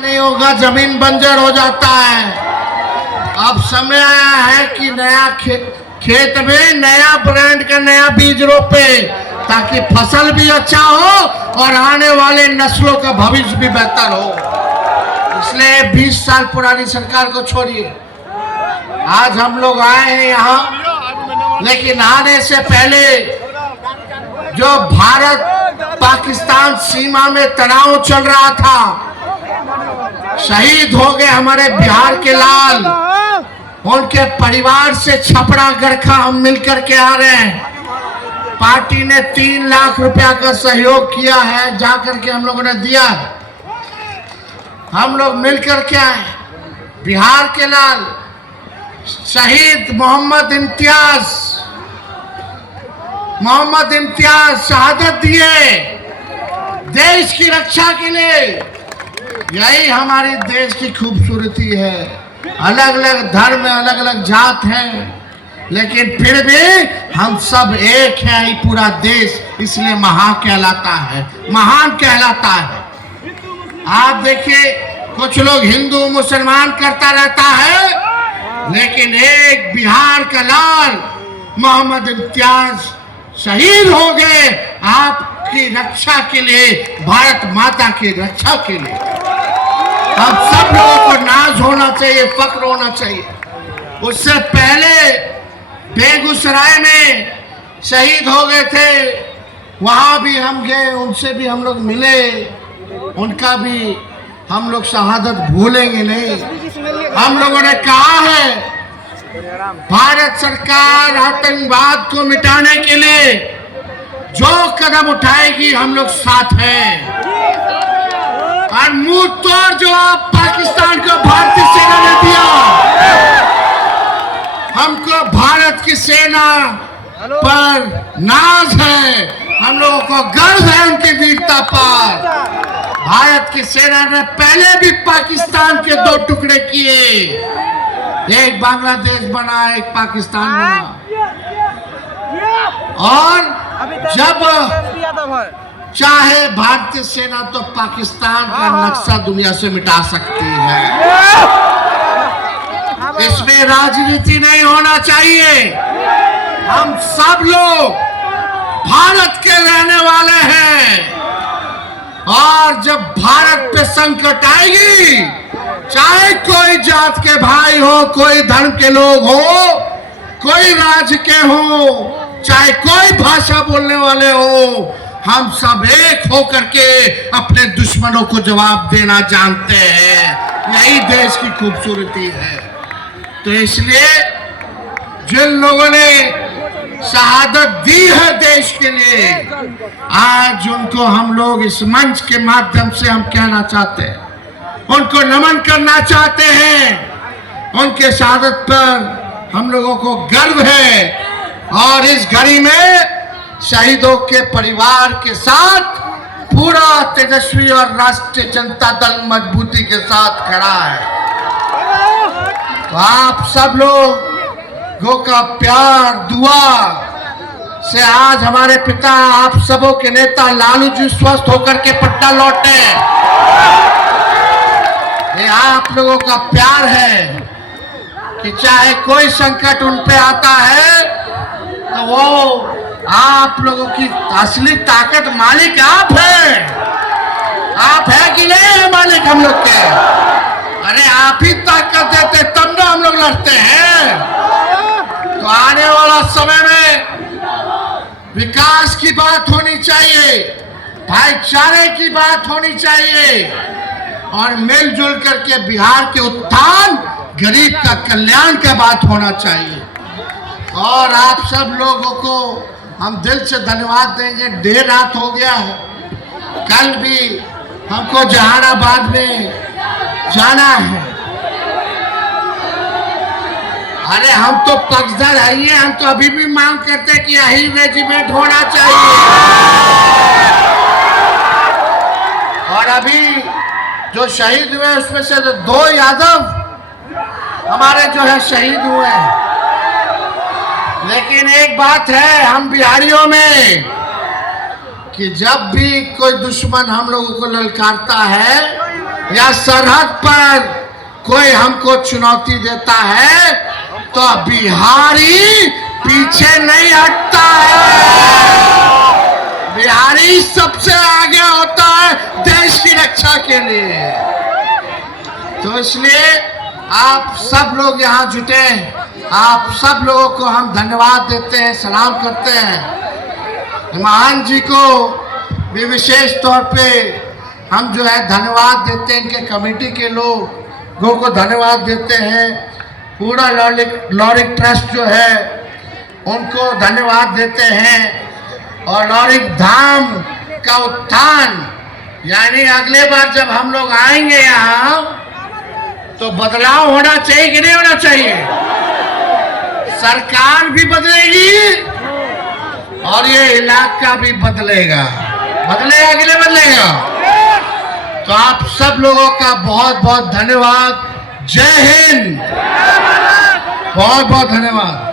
नहीं होगा, जमीन बंजर हो जाता है। अब समय आया है कि नया खेत में नया ब्रांड का नया बीज रोपे, ताकि फसल भी अच्छा हो और आने वाले नस्लों का भविष्य भी बेहतर हो। इसलिए 20 साल पुरानी सरकार को छोड़िए, आज हम लोग आए हैं यहाँ, लेकिन आने से पहले जो भारत पाकिस्तान सीमा में तनाव चल रहा था, शहीद हो गए हमारे बिहार के लाल, उनके परिवार से छपरा गरखा हम मिलकर के आ रहे हैं। पार्टी ने 3 लाख रुपया का सहयोग किया है, जाकर के हम लोगों ने दिया। हम लोग मिलकर के आए, बिहार के लाल शहीद मोहम्मद इम्तियाज शहादत दिए देश की रक्षा के लिए। यही हमारे देश की खूबसूरती है। अलग अलग धर्म है, अलग अलग जात हैं, लेकिन फिर भी हम सब एक है। ये पूरा देश इसलिए महान कहलाता है। आप देखिए, कुछ लोग हिंदू मुसलमान करता रहता है, लेकिन एक बिहार का लाल मोहम्मद इम्तियाज शहीद हो गए आपकी रक्षा के लिए, भारत माता की रक्षा के लिए। अब सब लोगों को नाज होना चाहिए, फक्र होना चाहिए। उससे पहले बेगूसराय में शहीद हो गए थे, वहां भी हम गए, उनसे भी हम लोग मिले, उनका भी हम लोग शहादत भूलेंगे नहीं। हम लोगों ने कहा है, भारत सरकार आतंकवाद को मिटाने के लिए जो कदम उठाएगी हम लोग साथ हैं। और मुंह तोड़ जवाब पाकिस्तान को भारतीय सेना ने दिया। हमको भारत की सेना पर नाज है, हम लोगों को गर्व है उनकी वीरता पर। भारत की सेना ने पहले भी पाकिस्तान के 2 टुकड़े किए, एक बांग्लादेश बना, एक पाकिस्तान बना। और जब चाहे भारतीय सेना तो पाकिस्तान का नक्शा दुनिया से मिटा सकती है। इसमें राजनीति नहीं होना चाहिए। हम सब लोग भारत के रहने वाले हैं, और जब भारत पे संकट आएगी, चाहे कोई जात के भाई हो, कोई धर्म के लोग हो, कोई राज्य के हो, चाहे कोई भाषा बोलने वाले हो, हम सब एक होकर के अपने दुश्मनों को जवाब देना जानते हैं। यही देश की खूबसूरती है। तो इसलिए जिन लोगों ने शहादत दी है देश के लिए, आज उनको हम लोग इस मंच के माध्यम से हम कहना चाहते हैं, उनको नमन करना चाहते हैं। उनके शहादत पर हम लोगों को गर्व है, और इस घड़ी में शहीदों के परिवार के साथ पूरा तेजस्वी और राष्ट्रीय जनता दल मजबूती के साथ खड़ा है। तो आप सब लोगों का प्यार, दुआ से आज हमारे पिता, आप सबों के नेता लालू जी स्वस्थ होकर के पटना लौटे। ये आप लोगों का प्यार है कि चाहे कोई संकट उन पे आता है, तो वो आप लोगों की असली ताकत मालिक आप है कि नहीं है मालिक हम लोग के? अरे आप ही ताकत देते तब ना हम लोग लड़ते हैं। तो आने वाला समय में विकास की बात होनी चाहिए, भाईचारे की बात होनी चाहिए, और मिलजुल करके बिहार के उत्थान, गरीब का कल्याण का बात होना चाहिए। और आप सब लोगों को हम दिल से धन्यवाद देंगे। देर रात हो गया है, कल भी हमको जहानाबाद में जाना है। अरे हम तो पक्षधर है, हम तो अभी भी मांग करते कि यही रेजिमेंट होना चाहिए। और अभी जो शहीद हुए उसमें से 2 यादव हमारे जो है शहीद हुए हैं। लेकिन एक बात है हम बिहारियों में, कि जब भी कोई दुश्मन हम लोगों को ललकारता है, या सरहद पर कोई हमको चुनौती देता है तो बिहारी पीछे नहीं हटता है। बिहारी सबसे आगे होता है देश की रक्षा के लिए। तो इसलिए आप सब लोग यहाँ जुटे, आप सब लोगों को हम धन्यवाद देते हैं, सलाम करते हैं। महान जी को भी विशेष तौर पे हम जो है धन्यवाद देते हैं, इनके कमेटी के लोगों को धन्यवाद देते हैं, पूरा लॉरिक ट्रस्ट जो है उनको धन्यवाद देते हैं। और लॉरिक धाम का उत्थान, यानी अगले बार जब हम लोग आएंगे यहाँ तो बदलाव होना चाहिए कि नहीं होना चाहिए? सरकार भी बदलेगी और ये इलाका भी बदलेगा कि नहीं बदलेगा? तो आप सब लोगों का बहुत बहुत धन्यवाद। जय हिंद, बहुत बहुत धन्यवाद।